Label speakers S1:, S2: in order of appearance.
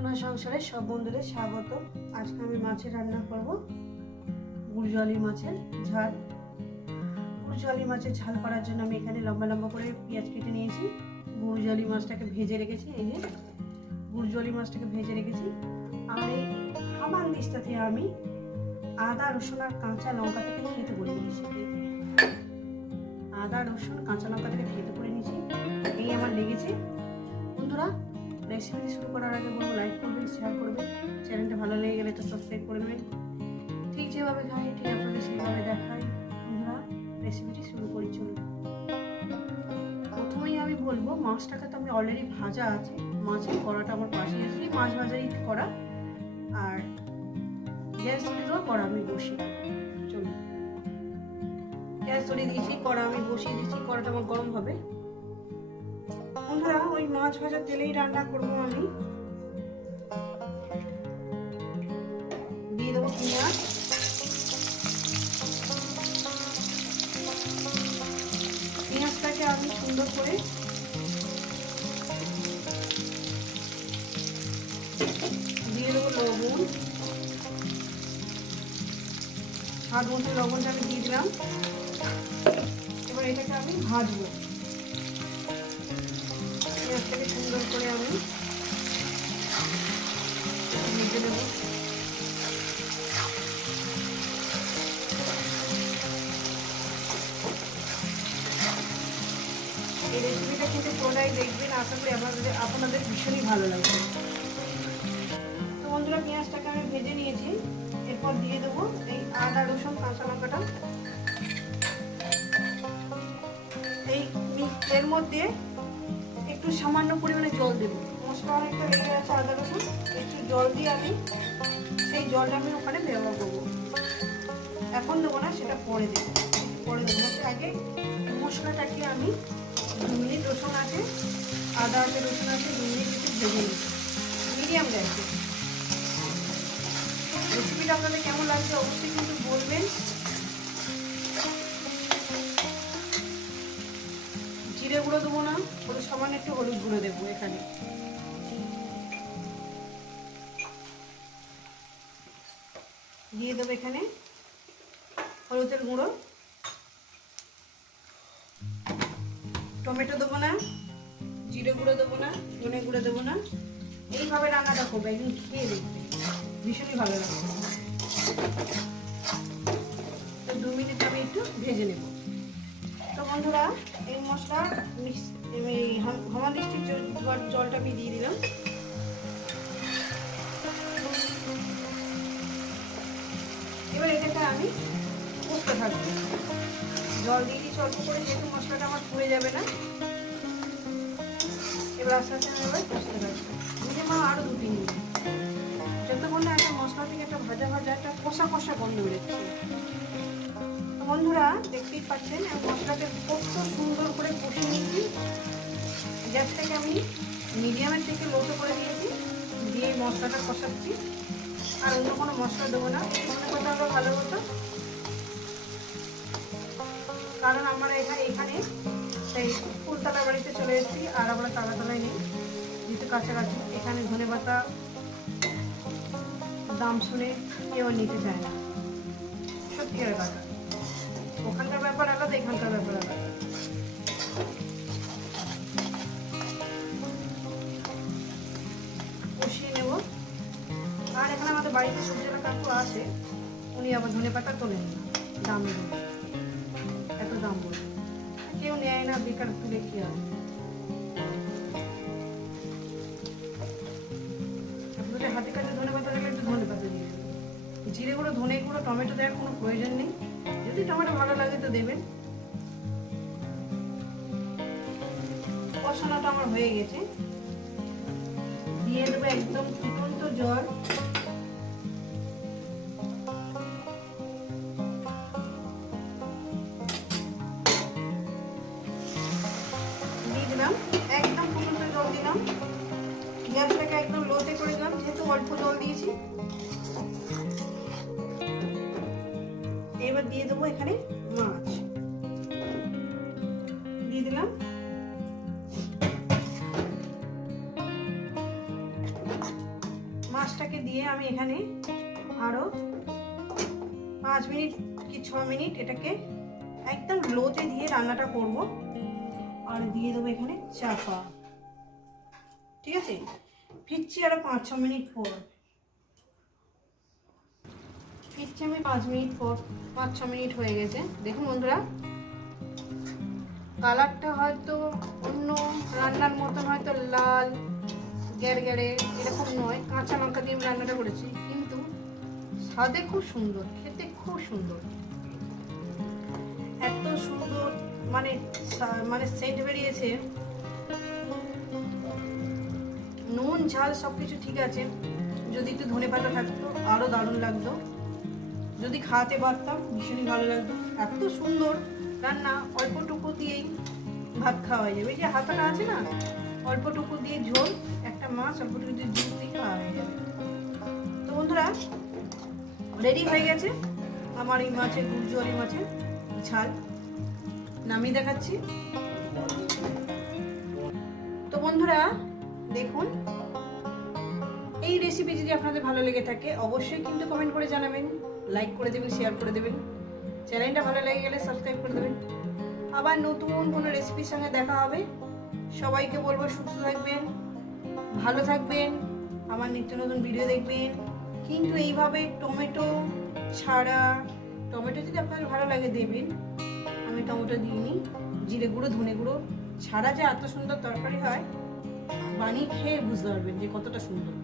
S1: সোনা সংসারে সব বন্ধুদের স্বাগত। আজকে আমি মাছের রান্না করব। গুড়জলি মাছের ঝাল। গুড়জলি মাছের ঝাল করার জন্য আমি এখানে লম্বা লম্বা করে পেঁয়াজ কেটে নিয়েছি। গুড়জলি মাছটাকে ভেজে রেখেছি, এই যে। গুড়জলি মাছটাকে ভেজে রেখেছি। আর এই হামান দিস্তাতে আমি আদা, রসুন আর কাঁচা লঙ্কা থেকে খেতে করে নিয়েছি। আদা, রসুন, কাঁচা লঙ্কা থেকে খেতে করে নিয়েছি। এই আমার লেগেছে। বন্ধুরা রেসিপি শুরু করার আগে বলব লাইক করবেন শেয়ার করবেন চ্যানেলটা ভালো লেগে গেলে তো সাবস্ক্রাইব করে নেবেন ঠিক যেভাবে খাই, ঠিক আপনাদের সেইভাবে দেখাই। বন্ধুরা রেসিপিটি শুরু করি, চলুন। প্রথমেই আমি বলব, মাছটাকে তো আমি অলরেডি ভাজা আছে। মাছের কড়াটা আমার পাশে আছে, মাছ ভাজাই করা আর গ্যাস ধরিয়েও কড়া আমি বসি চলুন। গ্যাস ধরিয়ে দিয়েছি, কড়া আমি বসিয়ে দিয়েছি, কড়াটা আমার গরম হবে। বন্ধুরা, ওই মাছ ভাজা তেলেই রান্না করব আমি। দিয়ে দেবো পেঁয়াজ পেঁয়াজটাকে আমি সুন্দর করে দিয়ে দেবো লবণ। স্বাদ মতো লবণটা আমি দিয়ে দিলাম। এবার এটাকে আমি ভাজবো। পেঁয়াজটাকে সুন্দর করে আমি ভেজে দেবো এই রেসিপিটা কিন্তু পুরোটাই দেখবেন। আশা করি আপনাদের আপনাদের ভীষণই ভালো লাগবে। তো বন্ধুরা, পেঁয়াজটাকে আমি ভেজে নিয়েছি। এরপর দিয়ে দেবো এই আদা, রসুন, কাঁচা লঙ্কাটা। এই এর মধ্যে একটু সামান্য পরিমাণে জল দেবো। মশলা অনেকটা লেগে আছে আদা রসুন। একটু জল দিয়ে আমি সেই জলটা আমি ওখানে ব্যবহার করব। এখন দেবো না, সেটা পরে দেবো। পরে দেবো আগে মশলাটাকে আমি দু মিনিট রসুন আছে, আদা আছে, রসুন আছে, দু মিনিট একটু ভেজে নিই মিডিয়াম গ্যাসে। রেসিপিটা আপনাদের কেমন লাগছে অবশ্যই কিন্তু বলবেন। জিরে গুঁড়ো দেবো না, ওটা সামান্য একটু হলুদ গুঁড়ো দেবো এখানে। দিয়ে দেবো এখানে হলুদের গুঁড়ো। টমেটো দেবো না, জিরে গুঁড়ো দেবো না, ধনে গুঁড়ো দেবো না। এইভাবে রান্নাটা করব একদিন খেয়ে দেখবে। ভীষণই ভালো লাগবে। তো দু মিনিট আমি একটু ভেজে নেব। তো বন্ধুরা, এই মশলা হমালিষ্টির জলটা আমি দিয়ে দিলাম। এবার এটাকে আমি কষতে থাকব। জল দিয়ে দিচ্ছি অল্প করে, যেহেতু মশলাটা আমার পুড়ে যাবে না। এবার আস্তে আস্তে আমি এবার কষতে থাকব। বুঝে মা আরও দু তিন যতক্ষণ না একটা মশলা থেকে একটা ভাজা ভাজা, একটা কষা কষা গন্ধ বেরোচ্ছে। তো বন্ধুরা, দেখতেই পাচ্ছেন? থেকে লোটো করে দিয়েছি দিয়ে মশলাটা কষাচ্ছি। আর অন্য কোনো মশলা দেবো না মনে করতে ভালো মতো কারণ আমরা এখানে এখানে সেই ফুলতলা বাড়িতে চলে এসেছি, আর আমরা তালাতলায় নেই, যেহেতু কাছাকাছি। এখানে ধনে পাতা দাম শুনে কেউ নিতে চায় না। সত্যিকারের কথা। ওখানকার ব্যাপার আলাদা, এখানকার ব্যাপার আলাদা। আমাদের বাড়িতে সবজিলা কাকু আছে, উনি আবার ধনে পাতা তোলেন দাম এত দাম বলে কেউ নেয় না, বেকার তুলে কি হবে আপনাদের হাতে কাছে ধনে একটু ধনে পাতা জিরে গুঁড়ো, ধনে গুঁড়ো, টমেটো দেওয়ার কোনো প্রয়োজন নেই। যদি টমেটো ভালো লাগে তো দেবেন। কষানোটা আমার হয়ে গেছে। দিয়ে দেবো একদম ফুটন্ত জল। দিলাম। একদম ফুটন্ত জল দিলাম। গ্যাসটাকে একদম লোতে করে দিলাম, যেহেতু অল্প জল দিয়েছি। এবার দিয়ে দেবো এখানে মাছ। দিয়ে দিলাম। মাছটাকে দিয়ে আমি এখানে আরও পাঁচ মিনিট কি ছ মিনিট এটাকে একদম লোতে দিয়ে রান্নাটা করব। আর দিয়ে দেবো এখানে, চাপা। ঠিক আছে? ফিরছি আরও পাঁচ, ছ মিনিট পর। ফিরছি আমি পাঁচ মিনিট পর, পাঁচ, ছ মিনিট হয়ে গেছে। দেখুন বন্ধুরা, কালারটা হয়তো অন্য রান্নার মতন, হয়তো লাল গ্যাড়ে এরকম নয়। কাঁচা লঙ্কা দিয়ে আমি রান্নাটা করেছি, কিন্তু স্বাদে খুব সুন্দর, খেতে খুব সুন্দর। এত সুন্দর মানে মানে সেন্ট বেরিয়েছে। নুন, ঝাল সব কিছু ঠিক আছে। যদি একটু ধনে পাতা থাকতো আরও দারুণ লাগতো। যদি খাওয়াতে পারতাম, ভীষণই ভালো লাগতো। এত সুন্দর রান্না, অল্পটুকু দিয়েই ভাত খাওয়া যাবে। যে হাতাটা আছে না, অল্পটুকু দিয়ে ঝোল, একটা মাছ, অল্পটুকু দিয়ে ঝোল দিয়ে খাওয়া হয়ে যাবে। তো বন্ধুরা রেডি হয়ে গেছে আমার এই মাছের গুর্জরি মাছের ঝাল। নামিয়ে দেখাচ্ছি। তো বন্ধুরা, দেখুন, এই রেসিপি যদি আপনাদের ভালো লেগে থাকে, অবশ্যই কিন্তু কমেন্ট করে জানাবেন লাইক করে দেবেন শেয়ার করে দেবেন। চ্যানেলটা ভালো লেগে গেলে সাবস্ক্রাইব করে দেবেন। আবার নতুন কোনো রেসিপির সঙ্গে দেখা হবে। সবাইকে বলব সুস্থ থাকবেন, ভালো থাকবেন আমার নিত্য নতুন ভিডিও দেখবেন। কিন্তু এইভাবে টমেটো ছাড়া, টমেটো যদি আপনাদের ভালো লাগে দেবেন আমি টমেটো দিইনি জিরে গুঁড়ো, ধনে গুঁড়ো। ছাড়া যে এত সুন্দর তরকারি হয়, বানিয়ে খেয়ে বুঝতে পারবেন যে কতটা সুন্দর।